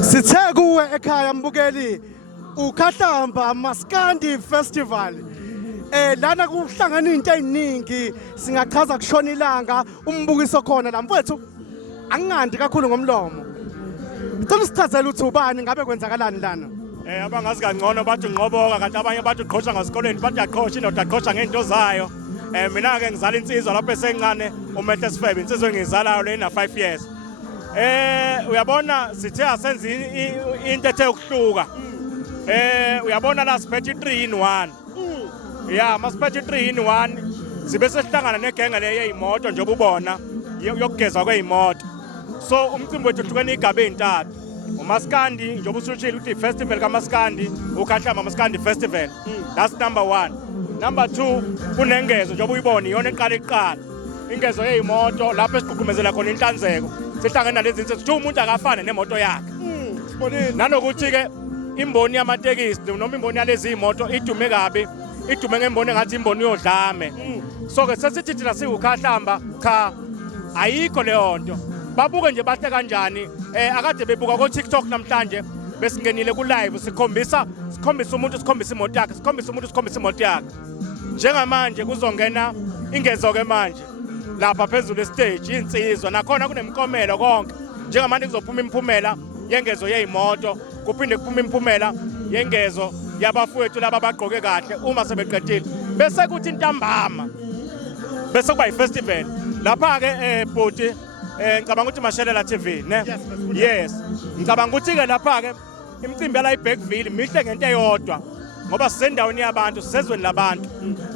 Sithe kuwe ekhaya mbukeli kuKhahlamba Maskandi Festival. Lana kuhlangana into eziningi singachaza kushona ilanga umbukiso khona la mfowethu angingandi kakhulu ngomlomo. Ngicela usichazele uthi ubani ngabe kwenzakalani lana? Abangazi kangcono bathi Nqoboka kanti abanye bathi uqhosha ngasikoleni bathi yaqhosha indoda yaqhosha ngento zayo. Mina ke ngizala insizwa lapho esencane uMehle Sifebe insizwa engizalayo lena 5 years. Uyabona sithe asenza into ethe ukuhluka. Uyabona la siphethe 3 in 1. Yeah, masiphethe 3 in 1 sibe sesihlangana negenge le yezimoto njengoba ubona yokugezwa kwezimoto. So umcimbi wethu uhlukene igaba ezintathu. uMaskandi njengoba usushilo ukuthi festival kaMaskandi kuKhahlamba Maskandi Festival. That's number 1. Number 2 kunengezo njengoba uyibona iyona eqala. Ingezo yezimoto lapho esiqhuqhumezela khona inhlanzeko. Sihlangana lezi zinto sithi umuntu akafane nemoto yakhe. Sibonile. Nanokuthi ke imboni yamatekisi noma imboni yalezi imoto idume kabi. Idume ngemboni engathi imboni yodlame. So ke sesithi thina sikuKhahlamba cha ayikho leyo nto. Babuke nje bahle kanjani akade bebuka ko TikTok namhlanje besingenile ku live sikhombisa umuntu sikhombisa imoto yakhe sikhombisa umuntu sikhombisa imoto yakhe. Njengamanje kuzongena ingezo ke manje lapha phezulu stage insizwa nakhona kunemkomelo konke. Njengamanje kuzophuma imiphumela yengezo yezimoto kuphinde kuphuma imiphumela yengezo yabafowethu laba bagqoke kahle uma sebeqedile bese kuthi intambama bese kuba ifestival lapha ke bhuti ngicabanga ukuthi Mashelela TV ne yes ngicabanga ukuthi ke lapha ke imicimbi yala iBackville mihle ngento eyodwa ngoba sisendaweni yabantu sisezweni labantu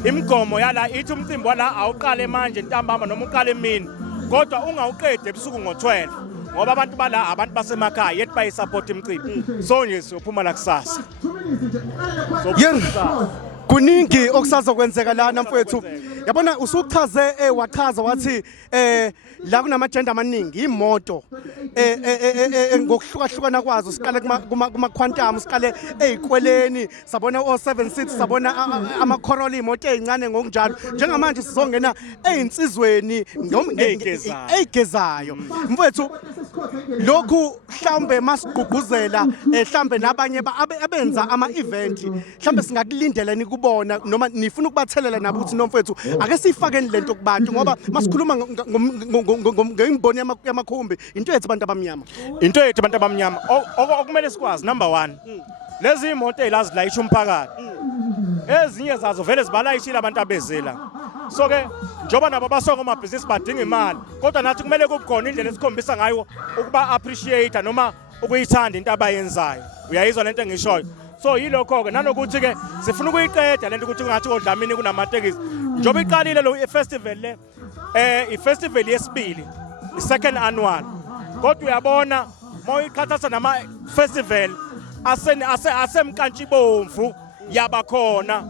imigomo yala ithi umcimbi wala awuqale manje intambama noma uqale emini kodwa ungawuqedi ebusuku ngo12 ngoba abantu bala abantu basemakhaya yet bayisupport imicimbi so nje siyophuma la kusasa kuningi okusazokwenzeka lana mfowethu. Yabona usuchaze wachaza wathi la kunamagender amaningi imoto ngokuhlukahlukana kwazo siqale kuma quantum siqale ezikweleni sabona o76 sabona ama Corolla imoto ezincane ngokunjalo njengamanje sizongena ezinsizweni noma ezigezayo mfowethu. Lokhu mhlambe masigqugquzela mhlambe nabanye abenza ama event mhlambe singakulindela nikubona noma nifuna ukubathelela nabo ukuthi nomfowethu ake sifakeni lento kubantu ngoba masikhuluma ngeimboni yamakhumbi into yethu abantu abamnyama okumele sikwazi number 1 lezi imoto ezilazi layisha umphakathi ezinye zazo vele zibalayishile abantu abezela. So ke njoba nabo basonga amabhizinisi badinga imali kodwa nathi kumele kukhona indlela esikhombisa ngayo ukuba appreciate noma ukuyithanda into abayenzayo. Uyayizwa lento engishoyo. So yilokho ke nanokuthi ke sifuna ukuyiqeda lento ukuthi kungathi kodlamini kunamatekisi njoba iqalile lo festival le ifestival yesibili i2nd annual kodwa uyabona moyiqhathanisa nama festival asemkantshibomvu yabakhona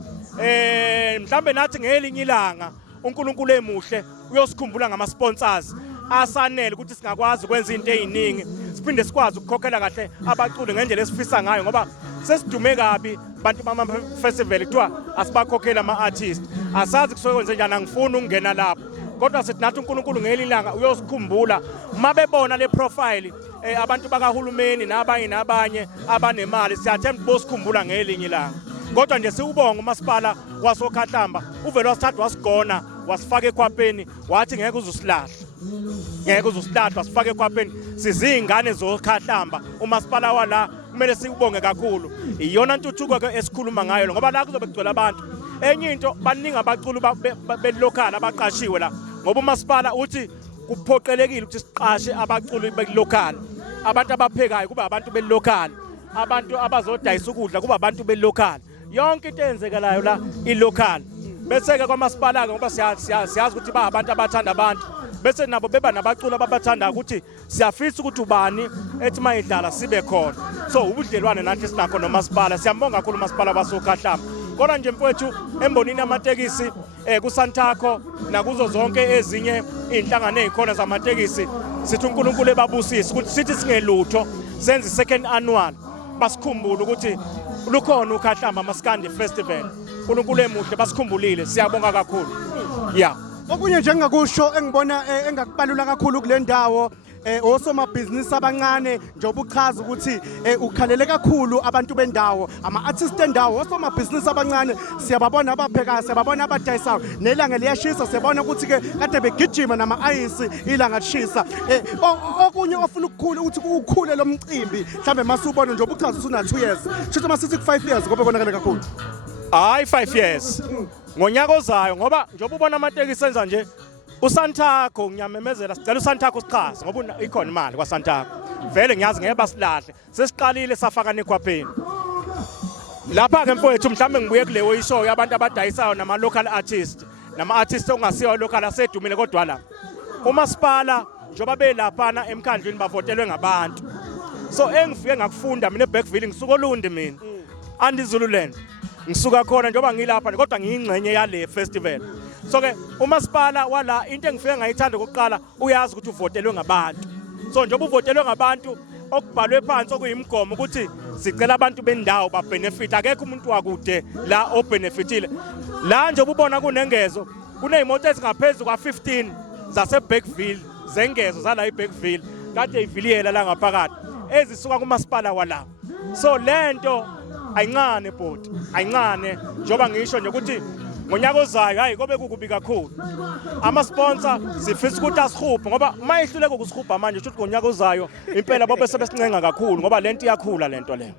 mhlambe nathi ngelinye ilanga uNkulunkulu emuhle uyosikhumbula ngama sponsors asanele ukuthi singakwazi ukwenza into eziningi siphinde sikwazi ukukhokhela kahle abaculi ngendlela esifisa ngayo ngoba sesidume kabi bantu bama festival kuthiwa asibakhokhela ama artists asazi kusokwenze njani angifuni ukungena lapho kodwa sithi nathi uNkulunkulu ngelilanga uyosikhumbula mabebona le profile abantu bakahulumeni nabanye abanemali siyathemba bosikhumbula ngelinye ilanga. Kodwa nje siubonga umasipala wasoKhahlamba uvele wasithatha wasigona wasifaka ekhwapheni wathi ngeke uzusilahla sifake ekhwapheni sizingane zoKhahlamba umasipala wala kumele siubonge kakhulu iyona ntuthuko ke esikhuluma ngayo ngoba la kuzobe kugcwele abantu. Enye into baningi abaculi belocal abaqashiwe la ngoba umasipala uthi kuphoqelekile ukuthi siqashe abaculi belocal abantu abaphekayo kuba abantu belocal abantu abazodayisa ukudla kuba abantu belocal yonke into eyenzekalayo la ilocal bese ke kwamasipala ke ngoba siyazi ukuthi ba abantu abathanda abantu bese nabo beba nabaculi ababathanda ukuthi siyafisa ukuthi ubani ethi mayidlala sibe khona. So ubudlelwane nathi sinakho nomasipala siyambonga kakhulu umasipala wasoKhahlamba. Kodwa nje mfowethu embonini amatekisi kuSantakho nakuzo zonke ezinye inhlangano ezikhona zamatekisi sithi uNkulunkulu ebabusise ukuthi sithi singelutho senze 2nd annual basikhumbule ukuthi lukhona uKhahlamba Maskandi Festival. uNkulunkulu emuhle basikhumbulile siyabonga kakhulu. Yeah. Okunye nje engakusho engibona engakubalula kakhulu kule ndawo osomabhizinisi abancane njengoba uchaza ukuthi ukhalele kakhulu abantu bendawo ama-artist endawo osomabhizinisi abancane siyababona abaphekayo siyababona abadayisayo nelanga liyashisa siyabona ukuthi-ke kade begijima nama-ayisi ilanga lishisa okunye ofuna ukukhula ukuthi ukhule lo mcimbi mhlawumbe masubona njengoba uchaza usuna-2 years shuthi masithi ku-5 years ngoba konakele kakhulu hayi 5 years ngonyaka ozayo ngoba njengoba ubona amatekisi enza nje uSantaco ngiyamemezela sicela uSantaco sichaze ngoba ikhona imali kwaSantaco vele ngiyazi ngeke basilahle sesiqalile safaka nekhwapheni lapha ke mfowethu mhlambe ngibuye kuleyo ishow yabantu abadayisayo nama local artist nama artists ongasiyo local asedumile kodwa la umasipala njoba belaphana emkhandlweni bavotelwe ngabantu so engifike ngakufunda mina eBackville ngisuka olundi mina andizululand ngisuka khona njoba ngilapha kodwa ngiyingcenye yale festival so ke umasipala wala into engifike ngayithanda kokuqala uyazi ukuthi uvotelwe ngabantu so njoba uvotelwe ngabantu okubhalwe phansi okuyimgomo ukuthi sicela abantu bendawo ba benefit akekho umuntu wakude la obenefitile la nje ubona kunengezo kunezimoto ezingaphezulu kwa15 zase Backville zengezo zala eBackville kade iviliyela la ngaphakathi ezisuka kumasipala wala so lento ayincane bhoti ayincane njoba ngisho nje ukuthi ngonyaka ozayo hayi kobe kukubi kakhulu ama-sponsor sifisa ukuthi asihuphe ngoba uma ehluleka ukusihupha manje shuthi ngonyaka ozayo impela bobe sebesincenga kakhulu ngoba lento iyakhula lento leyo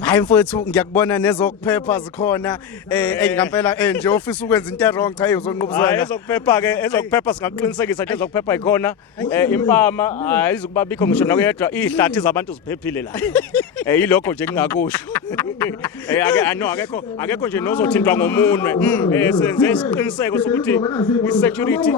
hayi mfowethu ngiyakubona nezokuphepha zikhona ngampela nje ofisa ukwenza into wrong cha uzonqubuzana ezokuphepha ke ezokuphepha singaqinisekisa ukuthi ezokuphepha ikhona impama ayizukuba bikho ngisho nakuyedwa ihlathi zabantu ziphephile la yilokho nje kungakusho akekho nje nozothintwa ngomunwe senze isiqiniseko sokuthi i-security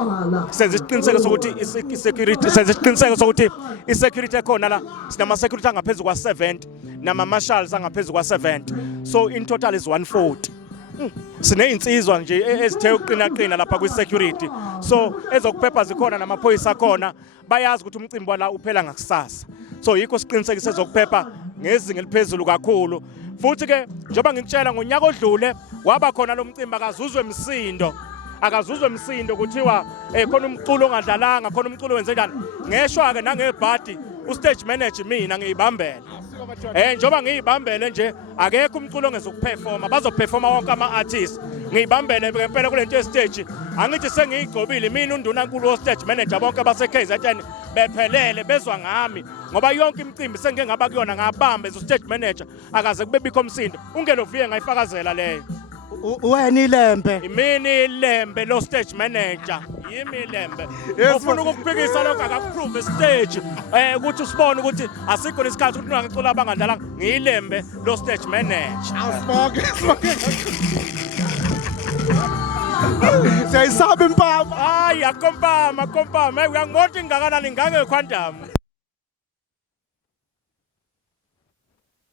senze isiqiniseko sokuthi i-security senze isiqiniseko sokuthi i-security ekhona la sinama security angaphezulu kwa-70 nama marshals angaphezulu kwa-70 so in total is 140 siney'nsizwa nje ezithe uqinaqina lapha kwi-security so ezokuphepha zikhona namaphoyisa akhona bayazi ukuthi umcimbi wala uphela ngakusasa so yikho siqinisekise ezokuphepha ngezinga eliphezulu kakhulu futhi ke njengoba ngikutshela ngonyaka odlule waba khona lo mcimbi akazuzwe msindo kuthiwa khona umculo ongadlalanga khona umculo wenze njani ngeshwa ke nangebhadi ustage manager mina ngiyibambela njoba ngiyibambele nje akekho umculo ongezokuperforma bazoperforma wonke ama-artists ngiyibambele ngempela kulento ye-stage angithi sengiyigcobile mina undunankulu wo-stage manager bonke base-KZN bephelele bezwa ngami ngoba yonke imicimbi sengike ngaba kuyona ngabambe zo-stage manager akaze kube bikho umsindo ungeloviye ngayifakazela leyo wena ilembe imini ilembe lo stage manager yimi ilembe ufuna ukukuphikisa lokho akakuprove stage ukuthi usibone ukuthi asikho lesikhathi ukuthi ungacula abangadlalanga ngiyilembe lo stage manager siyayisaba impama hayi akompama uyangibona ingakanani ngangekhwandamu